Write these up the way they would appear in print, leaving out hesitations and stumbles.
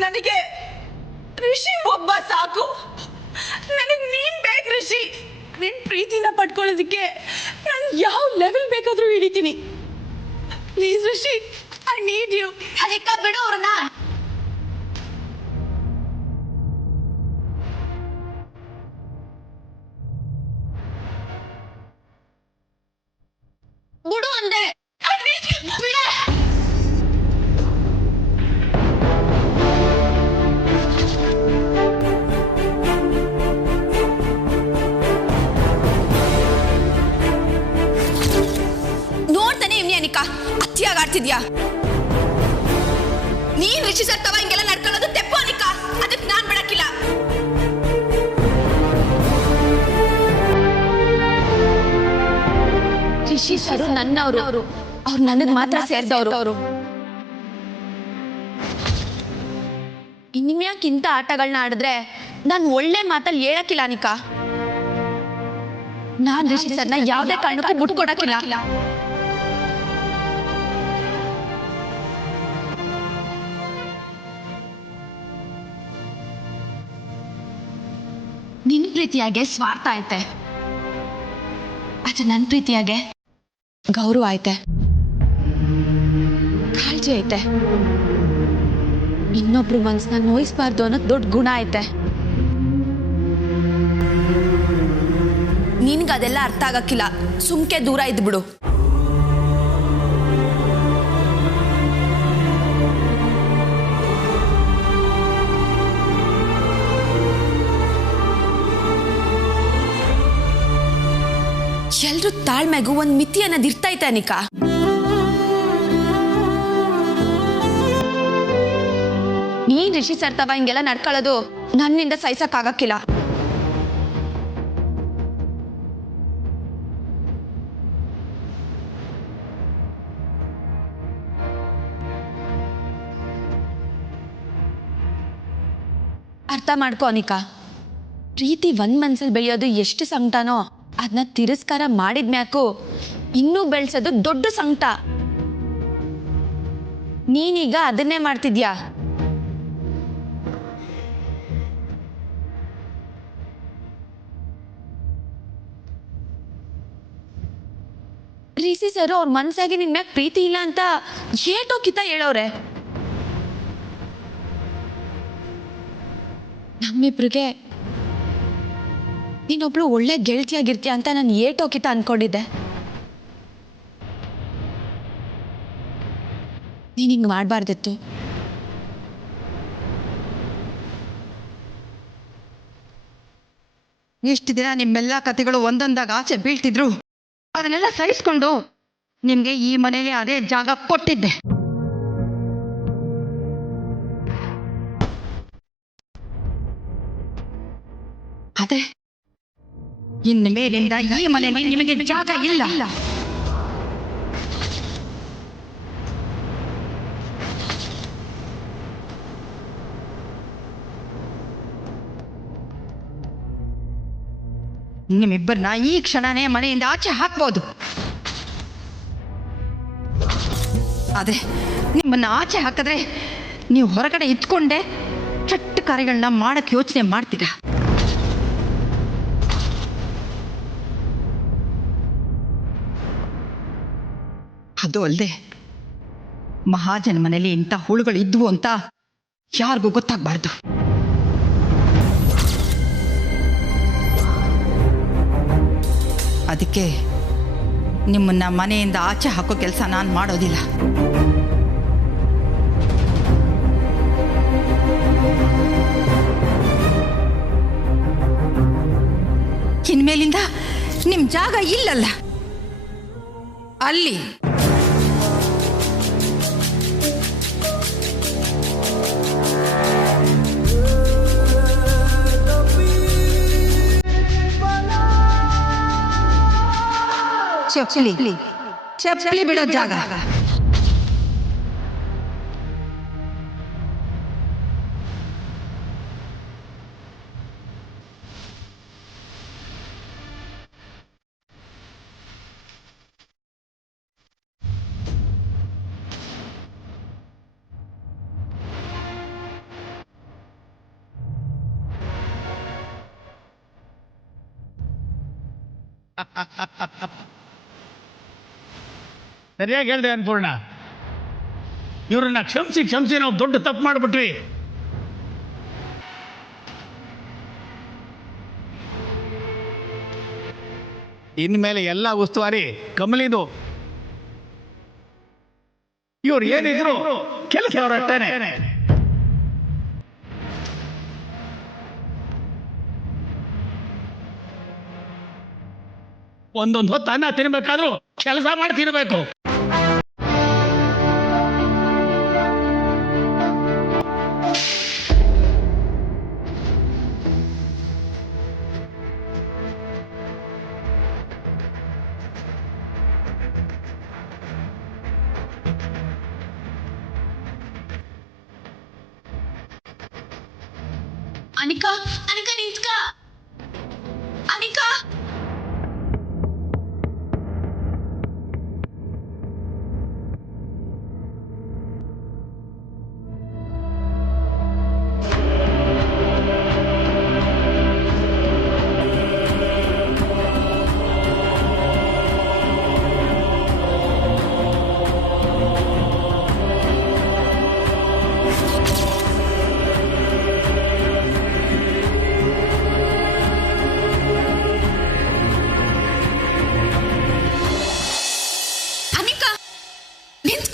ನನಗೆ ಋಷಿ ಒಬ್ಬ ಸಾಕು. ನನಗೆ ನೀನ್ ಬೇಕು ಋಷಿ. ನಿನ್ ಪ್ರೀತಿನ ಪಡ್ಕೊಳ್ಳೋದಕ್ಕೆ ನಾನು ಯಾವ ಲೆವೆಲ್ ಬೇಕಾದ್ರೂ ಹಿಡಿತೀನಿ. Please Rishi, I need you. ಅದಕ್ಕ ಬಿಡು ಅವ್ರನ್ನ. ಬಿಡು ಅಂದೆ. ನೋಡ್ತಾನೆ ಇವ್ನಿ ಅನಿಕಾ ಅತಿಯಾಗಿ ಆಡ್ತಿದ್ಯಾ. ನೀನ್ ರಿಷಿ ಸತ್ತವ ಹಿಂಗೆಲ್ಲ ನಡ್ಕೊಳ್ಳೋದು ತೆಪ್ಪು ಅನಿಕಾ. ಅದಕ್ಕೆ ನಾನ್ ಬಿಡಕ್ಕಿಲ್ಲ. ರಿಷಿ ಸರು ನನ್ನವರು, ಅವ್ರು ನನಗ್ ಮಾತ್ರ ಸೇರಿದವರು. ಇನ್ಯಾಕಿಂತ ಆಟಗಳನ್ನ ಆಡಿದ್ರೆ ನಾನು ಒಳ್ಳೆ ಮಾತಲ್ಲಿ ಹೇಳಕ್ಕಿಲ್ಲ ಅನಿಕಾ. ನಾನ್ ರಿಷಿ ಸರ್ನ ಯಾವುದೇ ಕಾರಣಕ್ಕೂ ಬಿಟ್ಕೊಡಕ್ಕಿಲ್ಲ. ನಿನ್ ಪ್ರೀತಿಯಾಗೆ ಸ್ವಾರ್ಥ ಐತೆ, ಆದ್ರೆ ನನ್ ಪ್ರೀತಿಯಾಗೆ ಗೌರವ ಐತೆ, ಕಾಳಜಿ ಐತೆ, ಇನ್ನೊಬ್ರು ಮನ್ಸನ್ನ ನೋಯಿಸ್ಬಾರ್ದು ಅನ್ನೋದು ದೊಡ್ಡ ಗುಣ ಐತೆ. ನಿನ್ಗದೆಲ್ಲ ಅರ್ಥ ಆಗಕ್ಕಿಲ್ಲ. ಸುಮ್ಕೆ ದೂರ ಇದ್ಬಿಡು. ಎಲ್ರೂ ತಾಳ್ಮೆಗೂ ಒಂದ್ ಮಿತಿ ಅನ್ನೋದು ಇರ್ತೈತೆ ಅನಿಕಾ. ನೀನ್ ರಿಷಿ ಸರ್ತವ ಹಿಂಗೆಲ್ಲ ನಡ್ಕೊಳ್ಳೋದು ನನ್ನಿಂದ ಸಹಿಸಕ್ಕಾಗಕ್ಕಿಲ್ಲ. ಅರ್ಥ ಮಾಡ್ಕೋ ಅನಿಕಾ. ಪ್ರೀತಿ ಒಂದ್ ಮನ್ಸಲ್ಲಿ ಬೆಳೆಯೋದು ಎಷ್ಟು ಸಂಕಟನೋ ಅದನ್ನ ತಿರಸ್ಕಾರ ಮಾಡಿದ್ಮ್ಯಾಕು ಇನ್ನೂ ಬೆಳೆಸೋದು ದೊಡ್ಡ ಸಂಕಟ. ನೀನೀಗ ಅದನ್ನೇ ಮಾಡ್ತಿದ್ಯಾ. ರಿಷಿ ಸರ್ ಅವ್ರ ಮನ್ಸಾಗಿ ನಿನ್ ಮ್ಯಾಗ ಪ್ರೀತಿ ಇಲ್ಲ ಅಂತ ಏಟೋ ಕಿತ ಹೇಳೋರೆ. ನಮ್ಮಿಬ್ರಿಗೆ ನೀನೊಬ್ಳು ಒಳ್ಳೆ ಗೆಳತಿಯಾಗಿರ್ತೀಯ ಅಂತ ನಾನು ಏಟೋ ಕಿತ ಅನ್ಕೊಂಡಿದ್ದೆ. ನೀನ್ ಹಿಂಗ್ ಮಾಡಬಾರ್ದಿತ್ತು. ಇಷ್ಟು ದಿನ ನಿಮ್ಮೆಲ್ಲ ಕಥೆಗಳು ಒಂದೊಂದಾಗ ಆಚೆ ಬೀಳ್ತಿದ್ರು, ಅದನ್ನೆಲ್ಲ ಸಹಿಸ್ಕೊಂಡು ನಿಮ್ಗೆ ಈ ಮನೆಗೆ ಅದೇ ಜಾಗ ಕೊಟ್ಟಿದ್ದೆ. ಅದೇ ಇನ್ನು ಮೇಲಿಂದ ಈ ಮನೆಗೆ ನಿಮಗೆ ಜಾಗ ಇಲ್ಲ. ನಿಮ್ಮಿಬ್ಬರನ್ನ ಈ ಕ್ಷಣನೇ ಮನೆಯಿಂದ ಆಚೆ ಹಾಕ್ಬೋದು. ಅದೇ ನಿಮ್ಮನ್ನ ಆಚೆ ಹಾಕಿದ್ರೆ ನೀವು ಹೊರಗಡೆ ಇದ್ಕೊಂಡೆ ಕೆಟ್ಟ ಕಾರ್ಯಗಳನ್ನ ಮಾಡಕ್ಕೆ ಯೋಚನೆ ಮಾಡ್ತೀರಾ. ಅದು ಅಲ್ಲದೆ ಮಹಾಜನ ಮನೇಲಿ ಇಂಥ ಹುಳುಗಳು ಇದ್ವು ಅಂತ ಯಾರಿಗೂ ಗೊತ್ತಾಗಬಾರ್ದು. ಅದಕ್ಕೆ ನಿಮ್ಮನ್ನ ಮನೆಯಿಂದ ಆಚೆ ಹಾಕೋ ಕೆಲಸ ನಾನು ಮಾಡೋದಿಲ್ಲ. ಇನ್ಮೇಲಿಂದ ನಿಮ್ ಜಾಗ ಇಲ್ಲಲ್ಲ, ಅಲ್ಲಿ ಚಪ್ಪಲಿ ಬಿಡೋ ಜಾಗ. ಸರಿಯಾಗಿ ಹೇಳಿದೆ ಅನ್ಪೂರ್ಣ. ಇವ್ರನ್ನ ಕ್ಷಮಿಸಿ ನಾವು ದೊಡ್ಡ ತಪ್ಪು ಮಾಡಿಬಿಟ್ವಿ. ಇನ್ಮೇಲೆ ಎಲ್ಲ ಉಸ್ತುವಾರಿ ಕಮಲಿದು. ಇವ್ರು ಏನಿದ್ರು ಕೆಲಸ ಅವರಷ್ಟೇನೆ. ಒಂದೊಂದು ಹೊತ್ತು ಅನ್ನ ತಿನ್ಬೇಕಾದ್ರೂ ಕೆಲಸ ಮಾಡಿ ತಿನ್ಬೇಕು. ಅನಿಕಾ ನಿಂತ್ಕ. ಅನಿಕಾ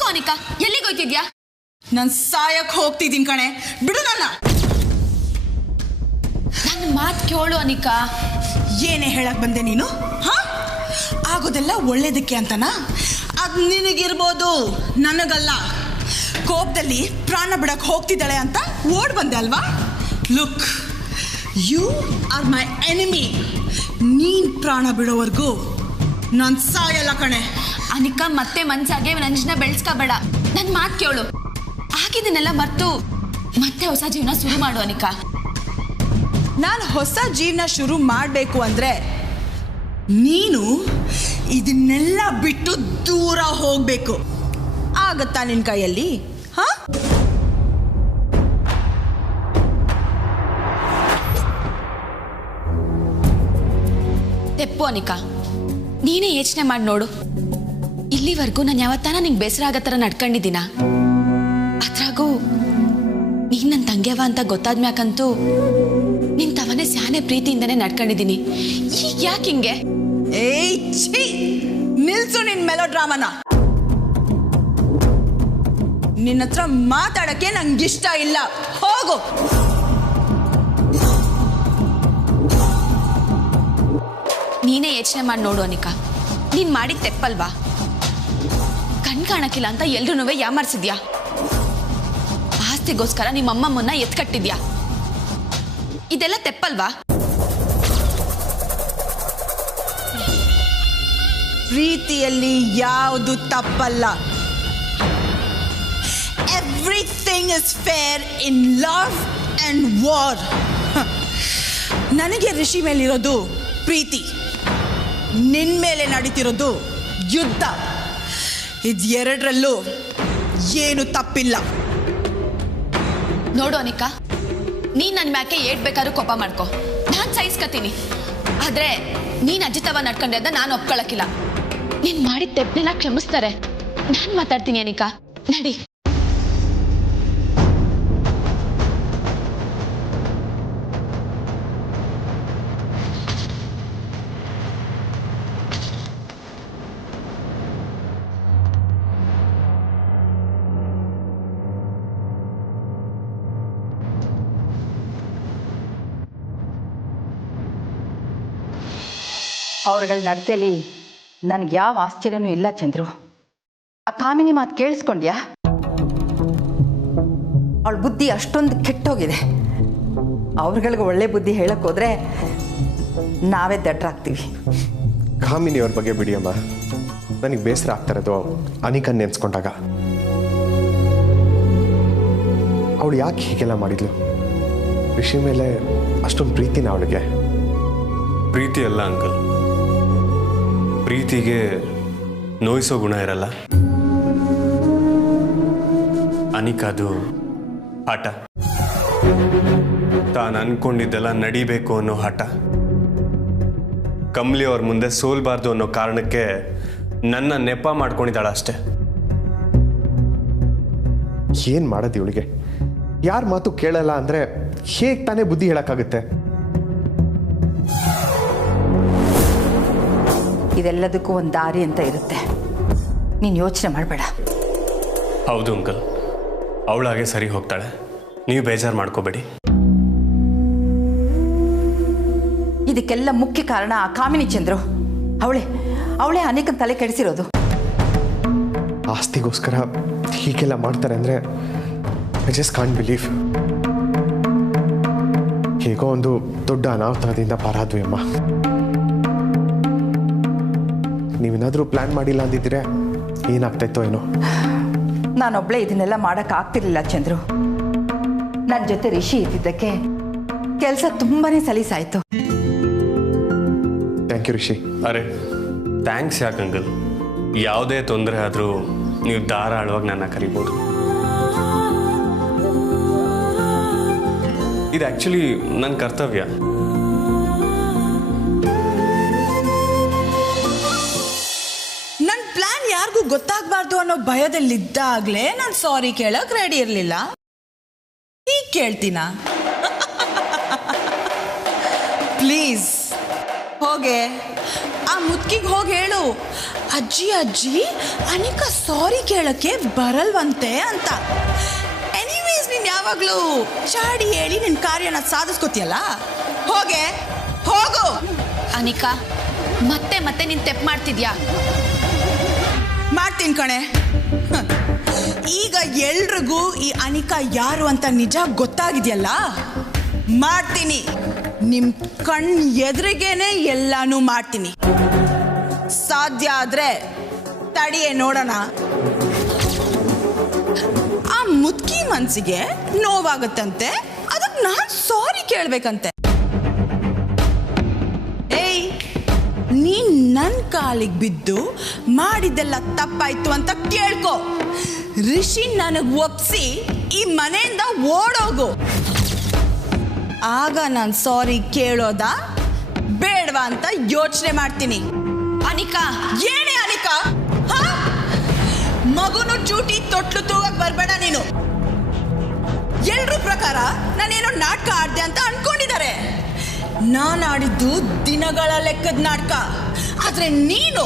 ಅನಿಕಾ ಎಲ್ಲಿಗೋಯ್ತಿದ್ಯಾ? ನಾನು ಸಾಯಕ್ ಹೋಗ್ತಿದ್ದೀನಿ ಕಣೆ, ಬಿಡು ನನ್ನ ಮಾತು ಕೇಳು ಅನಿಕಾ. ಏನೇ ಹೇಳಕ್ ಬಂದೆ ನೀನು? ಹಾ, ಆಗೋದೆಲ್ಲ ಒಳ್ಳೇದಕ್ಕೆ ಅಂತನಾ? ಅದು ನಿನಗಿರ್ಬೋದು, ನನಗಲ್ಲ. ಕೋಪದಲ್ಲಿ ಪ್ರಾಣ ಬಿಡಕ್ ಹೋಗ್ತಿದ್ದಾಳೆ ಅಂತ ಓಡ್ ಬಂದೆ ಅಲ್ವಾ? Look, you are my enemy. ನೀನ್ ಪ್ರಾಣ ಬಿಡೋವರೆಗೂ ನಾನು ಸಾಯಲ್ಲ ಕಣೆ. ಅನಿಕಾ, ಮತ್ತೆ ಮನ್ಸಾಗೆ ನಂಜನ ಬೆಳೆಸ್ಕೋಬೇಡ. ನನ್ನ ಮಾತು ಕೇಳು. ಆಗಿದ್ದನ್ನೆಲ್ಲ ಮರ್ತು ಮತ್ತೆ ಹೊಸ ಜೀವನ ಶುರು ಮಾಡು ಅನಿಕಾ. ನಾನು ಹೊಸ ಜೀವನ ಶುರು ಮಾಡಬೇಕು ಅಂದರೆ ನೀನು ಇದನ್ನೆಲ್ಲ ಬಿಟ್ಟು ದೂರ ಹೋಗಬೇಕು. ಆಗತ್ತಾ ನಿನ್ನ ಕೈಯಲ್ಲಿ? ಹಾ, ತೆಪ್ಪು ಅನಿಕಾ, ನೀನೇ ಯೋಚನೆ ಮಾಡಿ ನೋಡು. ಇಲ್ಲಿವರೆಗೂ ನಾನು ಯಾವತ್ತಾನ ನಿಂಗೆ ಬೇಸರ ಆಗೋ ಥರ ನಡ್ಕೊಂಡಿದ್ದೀನ? ಅದ್ರಾಗೂ ನೀನು ನನ್ನ ತಂಗ್ಯವ ಅಂತ ಗೊತ್ತಾದ್ಮ್ಯಾಕಂತೂ ನಿನ್ ತವನೇ ಸ್ಯಾನೆ ಪ್ರೀತಿಯಿಂದನೇ ನಡ್ಕೊಂಡಿದ್ದೀನಿ. ಈಗ ಯಾಕೆ ಹಿಂಗೆ? ಏಯ್ ಛೀ, ನಿಲ್ಸು ನಿನ್ ಮೆಲೋ ಡ್ರಾಮನ. ನಿನ್ನ ಹತ್ರ ಮಾತಾಡಕ್ಕೆ ನಂಗಿಷ್ಟ ಇಲ್ಲ. ಹೋಗು. ನೀನೇ ಯೋಚನೆ ಮಾಡಿ ನೋಡು ಅನಿಕಾ. ನೀನ್ ಮಾಡಿದ ತೆಪ್ಪಲ್ವಾ? ಕಣ್ ಕಾಣಕ್ಕಿಲ್ಲ ಅಂತ ಎಲ್ರೂ ಯಾಮಾರ್ಸಿದ್ಯಾ. ಆಸ್ತಿಗೋಸ್ಕರ ನಿಮ್ಮಮ್ಮಮ್ಮನ್ನ ಎತ್ಕಟ್ಟಿದ್ಯಾ. ಇದೆಲ್ಲ ತೆಪ್ಪಲ್ವಾ? ಪ್ರೀತಿಯಲ್ಲಿ ಯಾವುದು ತಪ್ಪಲ್ಲ. Everything is fair in love and war. ನನಗೆ ಋಷಿ ಮೇಲಿರೋದು ಪ್ರೀತಿ, ನಿನ್ ಮೇಲೆ ನಡೀತಿರೋದು ಯುದ್ಧ. ಇದೆರಡರಲ್ಲೂ ಏನು ತಪ್ಪಿಲ್ಲ. ನೋಡು ಅನಿಕಾ, ನೀನ್ ನನ್ನ ಮ್ಯಾಕೆ ಏಟ್ ಬೇಕಾದ್ರೂ ಕೋಪ ಮಾಡ್ಕೊ, ನಾನ್ ಸಹಿಸ್ಕತೀನಿ. ಆದ್ರೆ ನೀನ್ ಅಜಿತವ ನಡ್ಕೊಂಡೆ ಅಂತ ನಾನು ಒಪ್ಕೊಳಕಿಲ್ಲ. ನೀನ್ ಮಾಡಿದ ತೆಪ್ಪನೆಲ್ಲ ಕ್ಷಮಿಸ್ತಾರೆ. ನಾನ್ ಮಾತಾಡ್ತೀನಿ ಅನಿಕಾ, ನಡಿ. ಅವ್ರಗಳ ನಡತೆಯಲ್ಲಿ ನನಗೆ ಯಾವ ಆಶ್ಚರ್ಯನೂ ಇಲ್ಲ ಚಂದ್ರು. ಆ ಕಾಮಿನಿ ಮಾತು ಕೇಳಿಸ್ಕೊಂಡ್ಯಾ? ಅವಳ ಬುದ್ಧಿ ಅಷ್ಟೊಂದು ಕೆಟ್ಟೋಗಿದೆ. ಅವ್ರಗಳಿಗೆ ಒಳ್ಳೆ ಬುದ್ಧಿ ಹೇಳಕ್ ಹೋದ್ರೆ ನಾವೇ ದಡ್ರಾಗ್ತೀವಿ. ಕಾಮಿನಿಯವ್ರ ಬಗ್ಗೆ ಬಿಡಿಯಮ್ಮ. ನನಗೆ ಬೇಸರ ಆಗ್ತಾ ಇರೋದು ಅನಿಕನ್ ನೆನೆಸ್ಕೊಂಡಾಗ. ಅವಳು ಯಾಕೆ ಹೀಗೆಲ್ಲ ಮಾಡಿದ್ಲು? ಋಷಿ ಮೇಲೆ ಅಷ್ಟೊಂದು ಪ್ರೀತಿನ ಅವಳಿಗೆ? ಪ್ರೀತಿ ಅಲ್ಲ ಅಂಕಲ್, ಪ್ರೀತಿಗೆ ನೋಯಿಸೋ ಗುಣ ಇರಲ್ಲ. ಅನಿಕಾದು ಹಠ, ತಾನು ಅನ್ಕೊಂಡಿದ್ದೆಲ್ಲ ನಡಿಬೇಕು ಅನ್ನೋ ಹಠ. ಕಮಲಿ ಅವ್ರ ಮುಂದೆ ಸೋಲ್ಬಾರ್ದು ಅನ್ನೋ ಕಾರಣಕ್ಕೆ ನನ್ನ ನೆಪ ಮಾಡ್ಕೊಂಡಿದ್ದಾಳ ಅಷ್ಟೆ. ಏನು ಮಾಡೋದು ಇವಳಿಗೆ? ಯಾರ ಮಾತು ಕೇಳಲ್ಲ ಅಂದರೆ ಹೇಗೆ ತಾನೇ ಬುದ್ಧಿ ಹೇಳೋಕ್ಕಾಗುತ್ತೆ? ಇದೆಲ್ಲದಕ್ಕೂ ಒಂದು ದಾರಿ ಅಂತ ಇರುತ್ತೆ, ನೀನು ಯೋಚನೆ ಮಾಡಬೇಡ. ಹೌದು ಅಂಕಲ್, ಅವಳಾಗೆ ಸರಿ ಹೋಗ್ತಾಳೆ, ನೀವು ಬೇಜಾರು ಮಾಡ್ಕೋಬೇಡಿ. ಇದಕ್ಕೆಲ್ಲ ಮುಖ್ಯ ಕಾರಣ ಆ ಕಾಮಿನಿ ಚಂದ್ರು. ಅವಳೇ ಅನೇಕ ತಲೆ ಕೆಡಿಸಿರೋದು. ಆಸ್ತಿಗೋಸ್ಕರ ಹೀಗೆಲ್ಲ ಮಾಡ್ತಾರೆ ಅಂದರೆ ಐ ಜಸ್ಟ್ ಕಾಂಟ್ ಬಿಲೀವ್. ಹೇಗೋ ಒಂದು ದೊಡ್ಡ ಅನಾಹುತದಿಂದ ಪಾರಾದ್ವಿ ಅಮ್ಮ. ನೀವೇನಾದರೂ ಪ್ಲ್ಯಾನ್ ಮಾಡಿಲ್ಲ ಅಂದಿದ್ರೆ ಏನಾಗ್ತಾಯಿತ್ತೋ ಏನೋ. ನಾನೊಬ್ಳೆ ಇದನ್ನೆಲ್ಲ ಮಾಡೋಕ್ಕಾಗ್ತಿರ್ಲಿಲ್ಲ ಚಂದ್ರು. ನನ್ನ ಜೊತೆ ರಿಷಿ ಇದ್ದಿದ್ದಕ್ಕೆ ಕೆಲಸ ತುಂಬಾನೇ ಸಲೀಸಾಯಿತು. Thank you Rishi. ಅರೆ ಥ್ಯಾಂಕ್ಸ್ ಯಾಕೆ ಅಂಕಲ್, ಯಾವುದೇ ತೊಂದರೆ ಆದರೂ ನೀವು ಧಾರಾಳವಾಗಿ ನನ್ನ ಕರಿಬೋದು. ಇದು ಆ್ಯಕ್ಚುಲಿ ನನ್ನ ಕರ್ತವ್ಯ. ನನ್ನ ಪ್ಲಾನ್ ಯಾರಿಗೂ ಗೊತ್ತಾಗಬಾರ್ದು ಅನ್ನೋ ಭಯದಲ್ಲಿದ್ದಾಗಲೇ ನಾನು ಸಾರಿ ಕೇಳಕ್ ರೆಡಿ ಇರಲಿಲ್ಲ. ಈಗ ಕೇಳ್ತೀನಾ? ಪ್ಲೀಸ್ ಹೋಗೆ ಆ ಮುದ್ಕಿಗೆ ಹೋಗಿ ಹೇಳು, ಅಜ್ಜಿ ಅನಿಕಾ ಸಾರಿ ಕೇಳಕ್ಕೆ ಬರಲ್ವಂತೆ ಅಂತ. ಎನಿವೇಸ್ ನೀನು ಯಾವಾಗಲೂ ಚಾಡಿ ಹೇಳಿ ನಿನ್ನ ಕಾರ್ಯನ ಸಾಧಿಸ್ಕೋತಿಯಲ್ಲ, ಹೋಗು. ಅನಿಕಾ, ಮತ್ತೆ ನೀನು ತೆಪ್ಪು ಮಾಡ್ತಿದ್ಯಾ? ಮಾಡ್ತೀನಿ ಕಣೆ. ಈಗ ಎಲ್ರಿಗೂ ಈ ಅನಿಕಾ ಯಾರು ಅಂತ ನಿಜ ಗೊತ್ತಾಗಿದೆಯಲ್ಲ, ಮಾಡ್ತೀನಿ. ನಿಮ್ ಕಣ್ ಎದುರಿಗೇನೆ ಎಲ್ಲಾನು ಮಾಡ್ತೀನಿ. ಸಾಧ್ಯ ಆದ್ರೆ ತಡಿಯೇ ನೋಡೋಣ. ಆ ಮುದ್ಕಿ ಮನ್ಸಿಗೆ ನೋವಾಗತ್ತಂತೆ, ಅದಕ್ಕೆ ನಾನು ಸಾರಿ ಕೇಳ್ಬೇಕಂತೆ. ಏಯ್, ನೀನ್ ನನ್ನ ಕಾಲಿಗೆ ಬಿದ್ದು ಮಾಡಿದ್ದೆಲ್ಲ ತಪ್ಪಾಯ್ತು ಅಂತ ಕೇಳ್ಕೊ. ರಿಷಿ ನನಗೆ ಒಪ್ಸಿ ಈ ಮನೆಯಿಂದ ಓಡೋಗು. ಆಗ ನಾನು ಸಾರಿ ಕೇಳೋದಾ ಬೇಡವಾ ಅಂತ ಯೋಚನೆ ಮಾಡ್ತೀನಿ. ಅನಿಕಾ, ಏನೇ ಅನಿಕಾ? ಮಗುನು ಚೂಟಿ ತೊಟ್ಲು ತೂಗಕ್ ಬರ್ಬೇಡ ನೀನು. ಎಲ್ರ ಪ್ರಕಾರ ನಾನೇನೋ ನಾಟಕ ಆಡ್ದೆ ಅಂತ ಅನ್ಕೊಂಡಿದ್ದಾರೆ. ನಾನು ಆಡಿದ್ದು ದಿನಗಳ ಲೆಕ್ಕದ ನಾಟಕ, ಆದ್ರೆ ನೀನು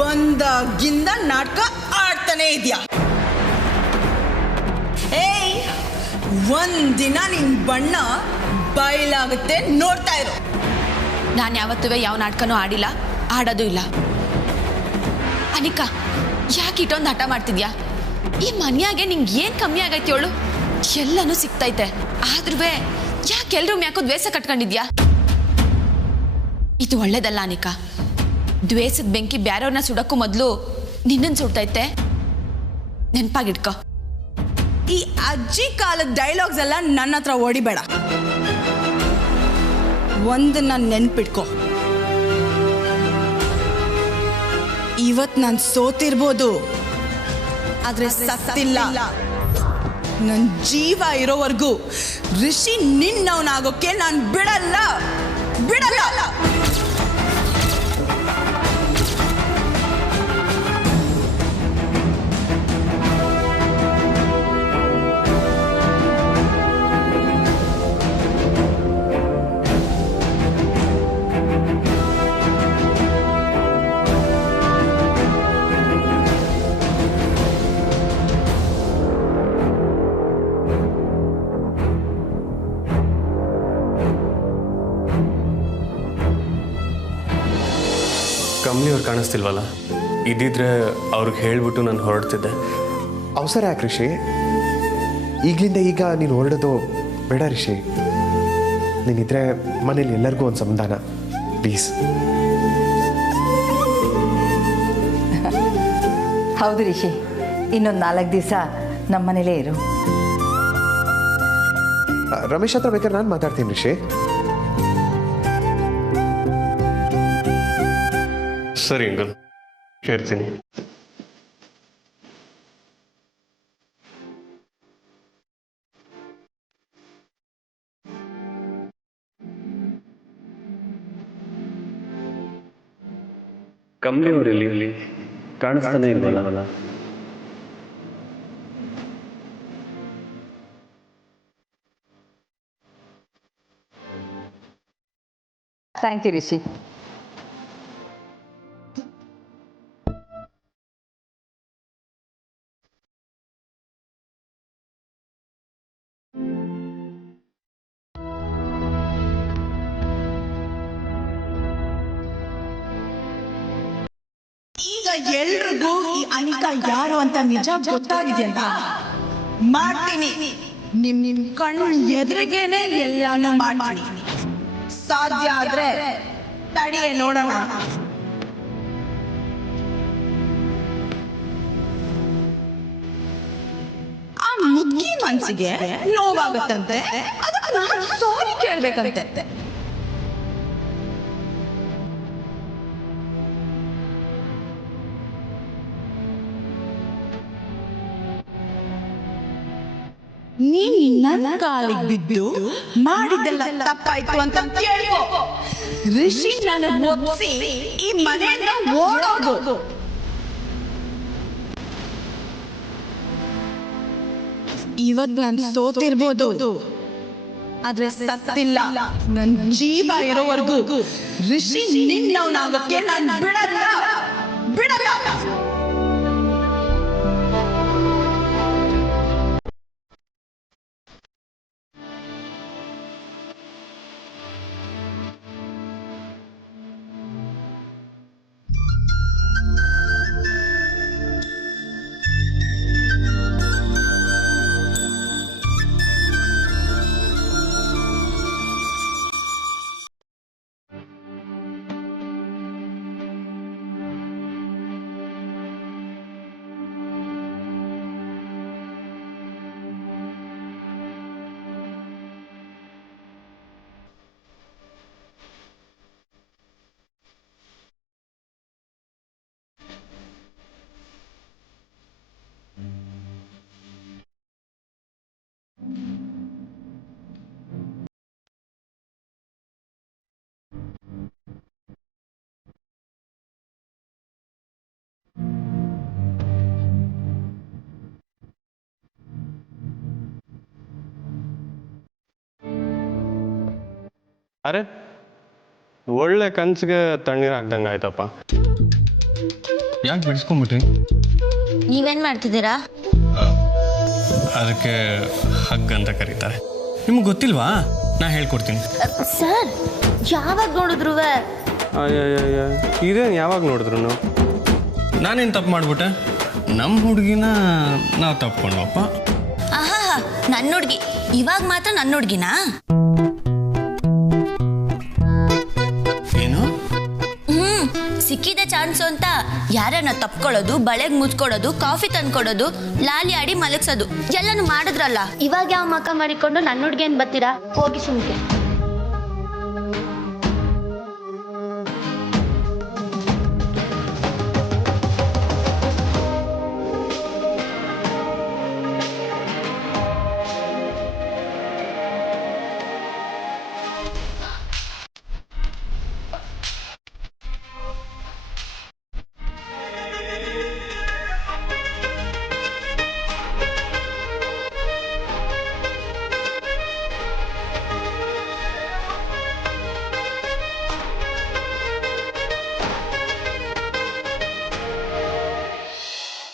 ಬಂದಾಗಿಂದ ನಾಟಕ ಆಡ್ತಾನೆ ಇದೆಯಾ. ಏಯ್, ಒಂದಿನ ನಿನ್ ಬಣ್ಣ ಬಯಲಾಗುತ್ತೆ, ನೋಡ್ತಾ ಇರು. ನಾನು ಯಾವತ್ತೂ ಯಾವ ನಾಟಕನೂ ಆಡಿಲ್ಲ, ಆಡೋದು ಇಲ್ಲ. ಅನಿಕಾ, ಯಾಕೆ ಇಟ್ಟೊಂದು ಹಠ ಮಾಡ್ತಿದ್ಯಾ? ಈ ಮನ್ಯಾಗೆ ನಿಂಗೆ ಏನು ಕಮ್ಮಿ ಆಗೈತಿ ಹೇಳು? ಎಲ್ಲನೂ ಸಿಗ್ತೈತೆ, ಆದ್ರೂ ಯಾಕೆ ಎಲ್ರೂ ಯಾಕೋ ದ್ವೇಷ ಕಟ್ಕೊಂಡಿದ್ಯಾ? ಇದು ಒಳ್ಳೇದಲ್ಲ ಅನಿಕಾ. ದ್ವೇಷದ ಬೆಂಕಿ ಬ್ಯಾರವ್ರನ್ನ ಸುಡಕ್ಕೂ ಮೊದಲು ನಿನ್ನನ್ನು ಸುಡ್ತೈತೆ, ನೆನ್ಪಾಗಿಟ್ಕೋ. ಈ ಅಜ್ಜಿ ಕಾಲದ ಡೈಲಾಗ್ಸ್ ಎಲ್ಲ ನನ್ನ ಹತ್ರ ಓಡಿಬೇಡ. ಒಂದನ್ನ ನೆನ್ಪಿಟ್ಕೋ, ಇವತ್ ನಾನು ಸೋತಿರ್ಬೋದು, ಆದ್ರೆ ಸತ್ತಿಲ್ಲ. ನನ್ನ ಜೀವ ಇರೋವರೆಗೂ ರಿಷಿ ನಿನ್ನವನಾಗೋಕೆ ನಾನು ಬಿಡಲ್ಲ. ಕಮಲಿ ಅವ್ರು ಕಾಣಿಸ್ತಿಲ್ವಲ್ಲ, ಇದ್ದಿದ್ರೆ ಅವ್ರಿಗೆ ಹೇಳ್ಬಿಟ್ಟು ನಾನು ಹೊರಡ್ತಿದ್ದೆ. ಅವಸರ ಯಾಕೆ ರಿಷಿ? ಈಗಲಿಂದ ಈಗ ನೀನು ಹೊರಡೋದು ಬೇಡ ರಿಷಿ. ನೀನಿದ್ರೆ ಮನೇಲಿ ಎಲ್ಲರಿಗೂ ಒಂದು ಸಮಾಧಾನ, ಪ್ಲೀಸ್. ಹೌದು ರಿಷಿ, ಇನ್ನೊಂದು 4 ದಿವಸ ನಮ್ಮನೇಲೇ ಇರು. ರಮೇಶ್ ಹತ್ರ ಬೇಕಾದ್ರೆ ನಾನು ಮಾತಾಡ್ತೀನಿ ರಿಷಿ. ಸರಿ ಅಂಕಲ್, ಹೇಳ್ತೀನಿ. ಕಂಬಳಿ ಅವರಲ್ಲಿ ಕಾಣಿಸ್ತಾನೆ ಇಲ್ವಲ್ಲ? Thank you Rishi. ಈಗ ಎಲ್ರಿಗೂ ಈ ಅನಿಕಾ ಯಾರು ಅಂತ ನಿಜ ಗೊತ್ತಾಗಿದೆಯಲ್ಲ, ಮಾಡ್ತೀನಿ. ನಿಮ್ ಕಣ್ಣು ಎದುರಿಗೇನೆ ಎಲ್ಲಾನು ಮಾಡ್ತೀನಿ. ಸಾಧ್ಯ ಆದ್ರೆ ತಡಿಯೇ ನೋಡೋಣ. ಆ ಮುಗ್ಗಿ ಮನ್ಸಿಗೆ ನೋವಾಗುತ್ತಂತೆ, ಅದಕ್ಕೆ ನಾನು ಸಾರಿ ಕೇಳ್ಬೇಕಂತೆ. ನೀನ್ ನನ್ನ ಕಾಲಿಗೆ ಬಿದ್ದು ಮಾಡಿದ್ದೆಲ್ಲ ತಪ್ಪಾಯ್ತು ಅಂತ ಕೇಳುವ ರಿಷಿ ನನ್ನ ಒಪ್ಪಿಸಿ ಈ ಮನೆಯಿಂದ ಓಡೋದು. ಇವತ್ತು ನಾನು ಸೋತಿರ್ಬೋದು, ಆದ್ರೆ ಸತ್ತಿಲ್ಲ. ನನ್ ಜೀವ ಇರೋವರೆಗೂ ರಿಷಿ ನಿನ್ನವನಾಗಕ್ಕೆ ನಾನು ಬಿಡಲ್ಲ. ಅರೆ, ಒಳ್ಳೆ ಕನ್ಸಿಗೆ ತಣ್ಣೀರು ಹಾಕ್ದಂಗೆ ಆಯ್ತಪ್ಪ. ಯಾಕೆ ಬಿಡಿಸ್ಕೊಂಬಿಟ್ರಿ? ನೀವೇನ್ ಮಾಡ್ತಿದ್ದೀರಾ? ಅದಕ್ಕೆ ಹಗ್ ಅಂತ ಕರೀತಾರೆ. ನಿಮ್ಗೆ ಗೊತ್ತಿಲ್ವಾ? ನಾ ಹೇಳ್ಕೊಡ್ತೀನಿ. ಸರ್, ಯಾವಾಗ ನೋಡಿದ್ರು ಅಯ್ಯ, ಇದೇನು ಯಾವಾಗ ನೋಡಿದ್ರು? ನಾನೇನು ತಪ್ಪು ಮಾಡ್ಬಿಟ್ಟೆ? ನಮ್ಮ ಹುಡುಗಿನ ನಾವು ತಪ್ಕೊಂಡಪ್ಪ. ಆಹಾ, ನನ್ನ ಹುಡುಗಿ. ಇವಾಗ ಮಾತ್ರ ನನ್ನ ಹುಡುಗಿನಾ? ಏನು? ಸಿಕ್ಕಿದೆ ಚಾನ್ಸು ಅಂತ ಯಾರನ್ನ ತಪ್ಕೊಳ್ಳೋದು, ಬಳೆಗೆ ಮುಚ್ಕೊಡೋದು, ಕಾಫಿ ತಂದ್ಕೊಡೋದು, ಲಾಲಿ ಆಡಿ ಮಲಗ್ಸೋದು ಎಲ್ಲಾನು ಮಾಡಿದ್ರಲ್ಲ. ಇವಾಗ ಯಾವ ಮಕ್ಕ ಮಾಡಿಕೊಂಡು ನನ್ನ ಹುಡುಗಿ ಏನ್ ಬರ್ತೀರಾ? ಹೋಗಿ ಸುಮ್ಕೆ.